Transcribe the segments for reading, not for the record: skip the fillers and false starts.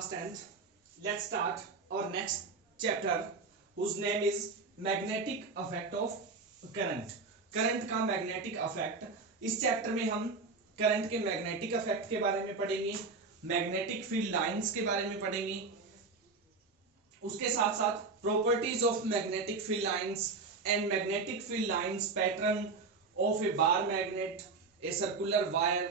class 10th. Let's start our next chapter whose name is magnetic effect of current. Current का magnetic affect. इस chapter में हम current के magnetic affect के बारे में पढ़ेंगे, मैग्नेटिक फील्ड लाइंस के बारे में पढ़ेंगे, उसके साथ साथ properties of magnetic field lines and magnetic field lines pattern of A bar magnet, a circular wire,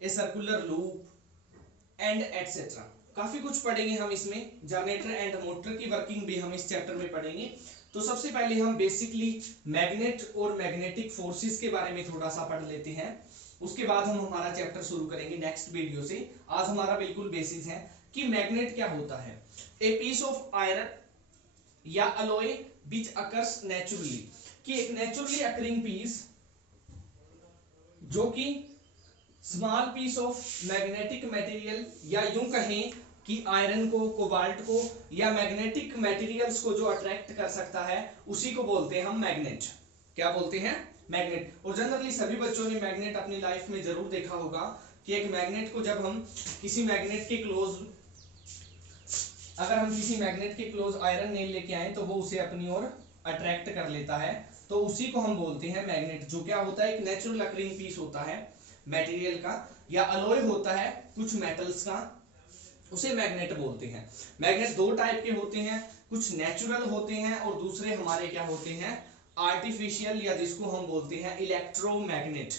a circular loop and etcetera. काफी कुछ पढ़ेंगे हम इसमें. जनरेटर एंड मोटर की वर्किंग भी हम इस चैप्टर में पढ़ेंगे. तो सबसे पहले हम बेसिकली मैग्नेट और मैग्नेटिक फोर्सेस के बारे में थोड़ा सा पढ़ लेते हैं. उसके बाद हम हमारा चैप्टर शुरू करेंगे नेक्स्ट वीडियो से. आज हमारा बिल्कुल बेसिक है कि मैग्नेट क्या होता है. ए पीस ऑफ आयरन या अलॉय विच अकर्स नेचुरली, कि एक नेचुरली अकरिंग पीस जो कि small piece of magnetic material, या यूं कहें कि आयरन को, कोबाल्ट को या मैग्नेटिक मटेरियल्स को जो अट्रैक्ट कर सकता है उसी को बोलते हैं हम मैग्नेट. क्या बोलते हैं? मैग्नेट. और जनरली सभी बच्चों ने मैग्नेट अपनी लाइफ में जरूर देखा होगा कि एक मैग्नेट को जब हम किसी मैग्नेट के क्लोज, अगर हम किसी मैग्नेट के क्लोज आयरन नेल लेके आए तो वो उसे अपनी ओर अट्रैक्ट कर लेता है, तो उसी को हम बोलते हैं मैग्नेट. जो क्या होता है, एक नेचुरल अकरिंग पीस होता है मटेरियल का, या अलॉय होता है कुछ मेटल्स का, उसे मैग्नेट बोलते हैं. मैग्नेट दो टाइप के होते हैं, कुछ नेचुरल होते हैं और दूसरे हमारे क्या होते हैं, आर्टिफिशियल, या जिसको हम बोलते हैं इलेक्ट्रोमैग्नेट,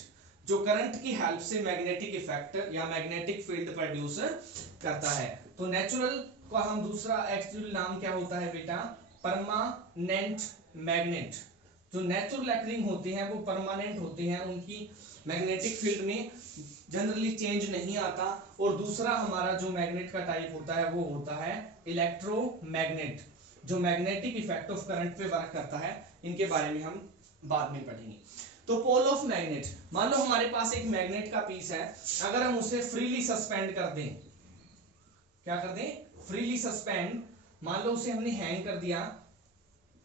जो करंट की हेल्प से मैग्नेटिक इफेक्ट या मैग्नेटिक फील्ड प्रोड्यूस करता है. तो नेचुरल का हम दूसरा एक्चुअल नाम क्या होता है बेटा, परमानेंट मैग्नेट. जो नेचुरल अकरिंग होते हैं वो परमानेंट होते हैं, उनकी मैग्नेटिक फील्ड में जनरली चेंज नहीं आता. और दूसरा हमारा जो मैग्नेट का टाइप होता है वो होता है इलेक्ट्रोमैग्नेट, जो मैग्नेटिक इफेक्ट ऑफ करंट पे वर्क करता है. इनके बारे में हम बाद में पढ़ेंगे. तो पोल ऑफ मैग्नेट, मान लो हमारे पास एक मैग्नेट का पीस है, अगर हम उसे फ्रीली सस्पेंड कर दें, क्या कर दें, फ्रीली सस्पेंड, मान लो उसे हमने हैंग कर दिया,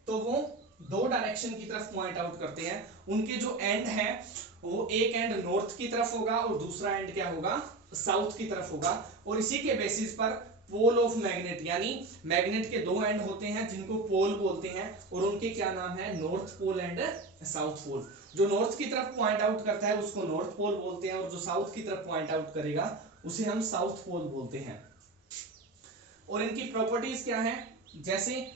तो वो दो डायरेक्शन की तरफ पॉइंट आउट करते हैं. उनके जो एंड है वो एक एंड नॉर्थ की तरफ होगा और दूसरा एंड क्या होगा, साउथ की तरफ होगा. और इसी के बेसिस पर पोल ऑफ मैग्नेट, यानी मैग्नेट के दो एंड होते हैं जिनको पोल बोलते हैं, और उनके क्या नाम है, north pole and south pole. जो नॉर्थ की तरफ पॉइंट आउट करता है उसको नॉर्थ पोल बोलते हैं, और जो साउथ की तरफ पॉइंट आउट करेगा उसे हम साउथ पोल बोलते हैं. और इनकी प्रॉपर्टीज क्या है, जैसे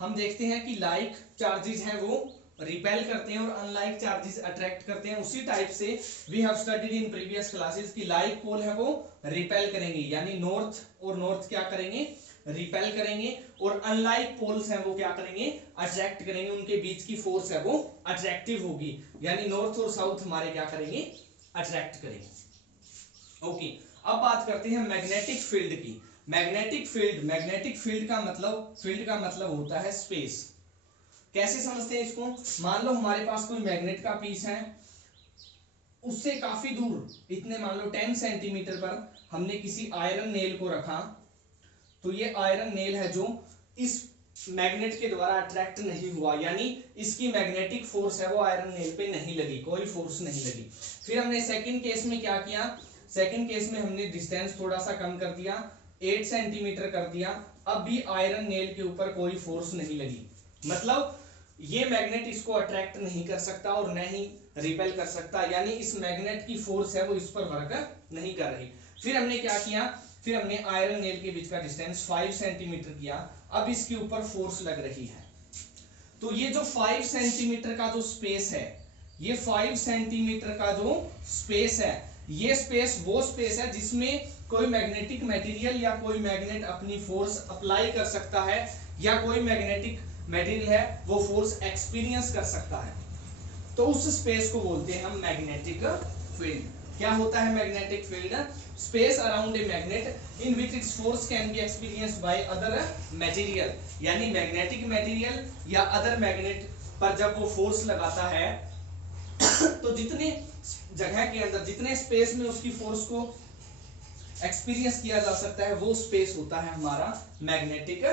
हम देखते हैं कि लाइक चार्जेस हैं वो रिपेल करते हैं और अनलाइक चार्जेस अट्रैक्ट करते हैं. उसी टाइप से we have studied in previous classes कि लाइक पोल है वो रिपेल करेंगे, यानी नॉर्थ और नॉर्थ क्या करेंगे, रिपेल करेंगे, और अनलाइक पोल्स हैं वो क्या करेंगे, अट्रैक्ट करेंगे. उनके बीच की फोर्स है वो अट्रैक्टिव होगी, यानी नॉर्थ और साउथ हमारे क्या करेंगे, अट्रैक्ट करेंगे. ओके, अब बात करते हैं मैग्नेटिक फील्ड की. मैग्नेटिक फील्ड का मतलब होता है स्पेस. कैसे समझते हैं इसको, मान लो हमारे पास कोई मैग्नेट का पीस है, उससे काफी दूर, इतने मान लो 10 सेंटीमीटर पर हमने किसी आयरन नेल को रखा, तो ये आयरन नेल है जो इस मैग्नेट के द्वारा अट्रैक्ट नहीं हुआ, यानी इसकी मैग्नेटिक फोर्स है वो आयरन नेल पे नहीं लगी, कोई फोर्स नहीं लगी. फिर हमने सेकंड केस में क्या किया, सेकंड केस में हमने डिस्टेंस थोड़ा सा कम कर दिया, 8 सेंटीमीटर कर दिया. अब भी आयरन नेल के ऊपर कोई फोर्स नहीं लगी, मतलब ये मैग्नेट इसको अट्रैक्ट नहीं कर सकता और न ही रिपेल कर सकता, यानी इस मैग्नेट की फोर्स है वो इस पर वर्क नहीं कर रही. फिर हमने क्या किया, फिर हमने आयरन नेल के बीच का डिस्टेंस 5 सेंटीमीटर किया. अब इसके ऊपर फोर्स लग रही है, तो ये जो 5 सेंटीमीटर का जो स्पेस है, ये 5 सेंटीमीटर का जो स्पेस है, ये स्पेस वो स्पेस है जिसमें कोई मैग्नेटिक मटेरियल या कोई मैग्नेट अपनी फोर्स अप्लाई कर सकता है, या कोई मैग्नेटिक मटेरियल है वो फोर्स एक्सपीरियंस कर सकता है. तो उस स्पेस को बोलते हैं हम मैग्नेटिक फील्ड. क्या होता है magnetic field, space around a magnet in which its force can be experienced by other material, यानी मैग्नेटिक मटेरियल या अदर मैग्नेट पर जब वो फोर्स लगाता है तो जितने जगह के अंदर, जितने स्पेस में उसकी फोर्स को एक्सपीरियंस किया जा सकता है वो स्पेस होता है हमारा मैग्नेटिक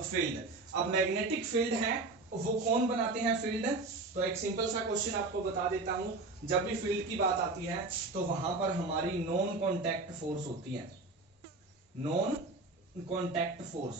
फील्ड. अब मैग्नेटिक फील्ड है वो कौन बनाते हैं फील्ड, तो एक सिंपल सा क्वेश्चन आपको बता देता हूं. जब भी फील्ड की बात आती है तो वहां पर हमारी नॉन कॉन्टैक्ट फोर्स होती है, नॉन कॉन्टैक्ट फोर्स।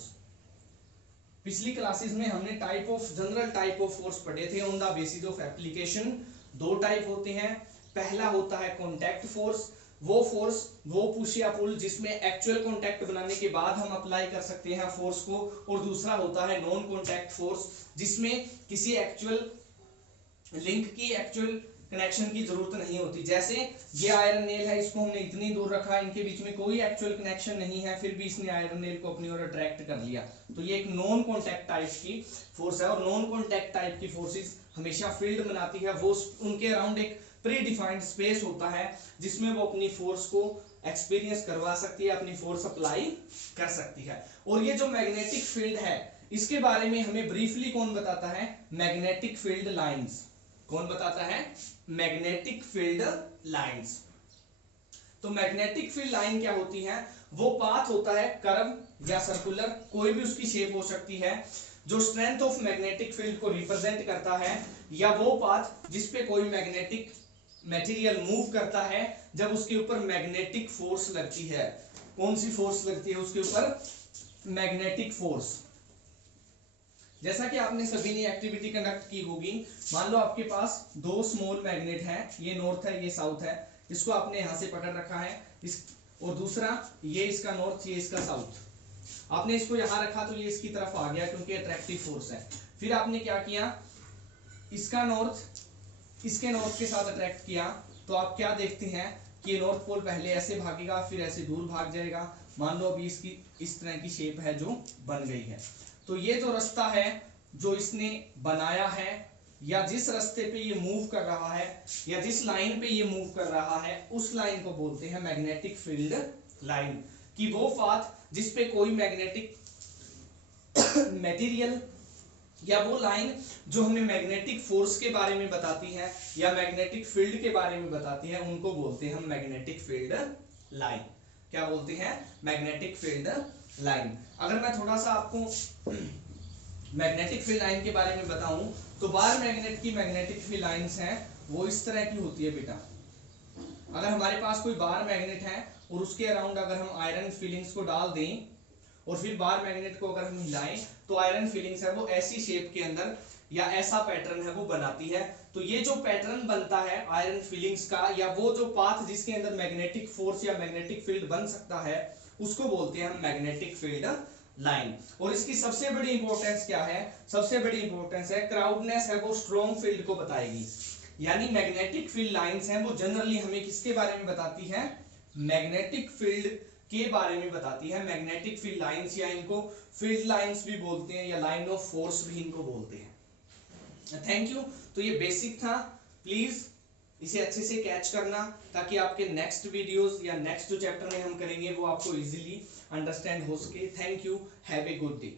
पिछली क्लासेस में हमने जनरल टाइप ऑफ फोर्स पढ़े थे on the basis of application. दो टाइप होते हैं, पहला होता है कॉन्टैक्ट फोर्स, वो पुश या पुल जिसमें एक्चुअल कॉन्टैक्ट बनाने के बाद हम अप्लाई कर सकते हैं फोर्स को, और दूसरा होता है नॉन कॉन्टैक्ट फोर्स जिसमें किसी एक्चुअल लिंक की, एक्चुअल कनेक्शन की जरूरत नहीं होती। जैसे ये आयरन नेल है, इसको हमने इतनी दूर रखा, इनके बीच में कोई एक्चुअल कनेक्शन नहीं है, फिर भी इसने आयरन नेल को अपनी ओर अट्रैक्ट कर लिया, तो ये एक नॉन कॉन्टैक्ट टाइप की फोर्स है। और नॉन कॉन्टैक्ट टाइप की फोर्सेस हमेशा फील्ड बनाती है, वो उनके अराउंड एक प्री डिफाइंड स्पेस होता है जिसमें वो अपनी फोर्स को एक्सपीरियंस करवा सकती है, अपनी फोर्स अप्लाई कर सकती है। और ये जो मैग्नेटिक फील्ड है, इसके बारे में हमें ब्रीफली कौन बताता है? Magnetic field lines. कौन बताता है? Magnetic field lines. तो मैग्नेटिक फील्ड लाइन क्या होती है? वो पाथ होता है कर्व या सर्कुलर, कोई भी उसकी शेप हो सकती है, जो स्ट्रेंथ ऑफ मैग्नेटिक फील्ड को रिप्रेजेंट करता है, या वो पाथ जिसपे कोई मैग्नेटिक मटेरियल मूव करता है जब उसके ऊपर मैग्नेटिक फोर्स लगती है। कौन सी फोर्स लगती है उसके ऊपर? Magnetic force. जैसा कि आपने सभी ने एक्टिविटी कंडक्ट की होगी, मान लो आपके पास दो स्मॉल मैग्नेट हैं, ये नॉर्थ है, ये साउथ है, इसको आपने यहां से पकड़ रखा है, और दूसरा ये इसका नॉर्थ, ये इसका साउथ। आपने इसको यहां रखा तो ये इसकी तरफ आ गया क्योंकि अट्रैक्टिव फोर्स है। फिर आपने क्या किया, इसका नॉर्थ इसके नॉर्थ के साथ अट्रैक्ट किया, तो आप क्या देखते हैं कि ये नॉर्थ पोल पहले ऐसे भागेगा, फिर ऐसे दूर भाग जाएगा। मान लो अभी इसकी इस तरह की शेप है जो बन गई है। तो ये जो रास्ता है जो इसने बनाया है, या जिस रास्ते पे ये मूव कर रहा है, या जिस लाइन पे ये मूव कर रहा है, उस लाइन को बोलते हैं मैग्नेटिक फील्ड लाइन। कि वो पाथ जिस पे कोई मैग्नेटिक मटेरियल, या वो लाइन जो हमें मैग्नेटिक फोर्स के बारे में बताती है या मैग्नेटिक फील्ड के बारे में बताती है, उनको बोलते हैं हम मैग्नेटिक फील्ड लाइन। क्या बोलते हैं? Magnetic field line. अगर मैं थोड़ा सा आपको मैग्नेटिक फील्ड लाइन के बारे में बताऊं, तो बार मैग्नेट की मैग्नेटिक फील्ड लाइंस हैं, वो इस तरह की होती है बेटा। अगर हमारे पास कोई बार मैग्नेट है और उसके अराउंड अगर हम आयरन फीलिंग्स को डाल दें, और फिर बार मैग्नेट को अगर हम हिलाएं, तो आयरन फीलिंग्स है वो ऐसी शेप के अंदर या ऐसा पैटर्न है वो बनाती है। तो ये जो पैटर्न बनता है आयरन फीलिंग्स का, या वो जो पाथ जिसके अंदर मैग्नेटिक फोर्स या मैग्नेटिक फील्ड बन सकता है, उसको बोलते हैं हम मैग्नेटिक फील्ड लाइन। और इसकी सबसे बड़ी इंपॉर्टेंस क्या है? सबसे बड़ी इंपॉर्टेंस है क्राउडनेस है वो स्ट्रॉन्ग फील्ड को बताएगी। यानी मैग्नेटिक फील्ड लाइंस हैं वो जनरली हमें किसके बारे में बताती है? मैग्नेटिक फील्ड के बारे में बताती है। मैग्नेटिक फील्ड लाइंस, या इनको फील्ड लाइंस भी बोलते हैं, या लाइन ऑफ फोर्स भी इनको बोलते हैं। Thank you. तो ये बेसिक था, प्लीज इसे अच्छे से कैच करना ताकि आपके नेक्स्ट वीडियोस या नेक्स्ट जो चैप्टर में हम करेंगे वो आपको इजीली अंडरस्टैंड हो सके। Thank you, have a good day.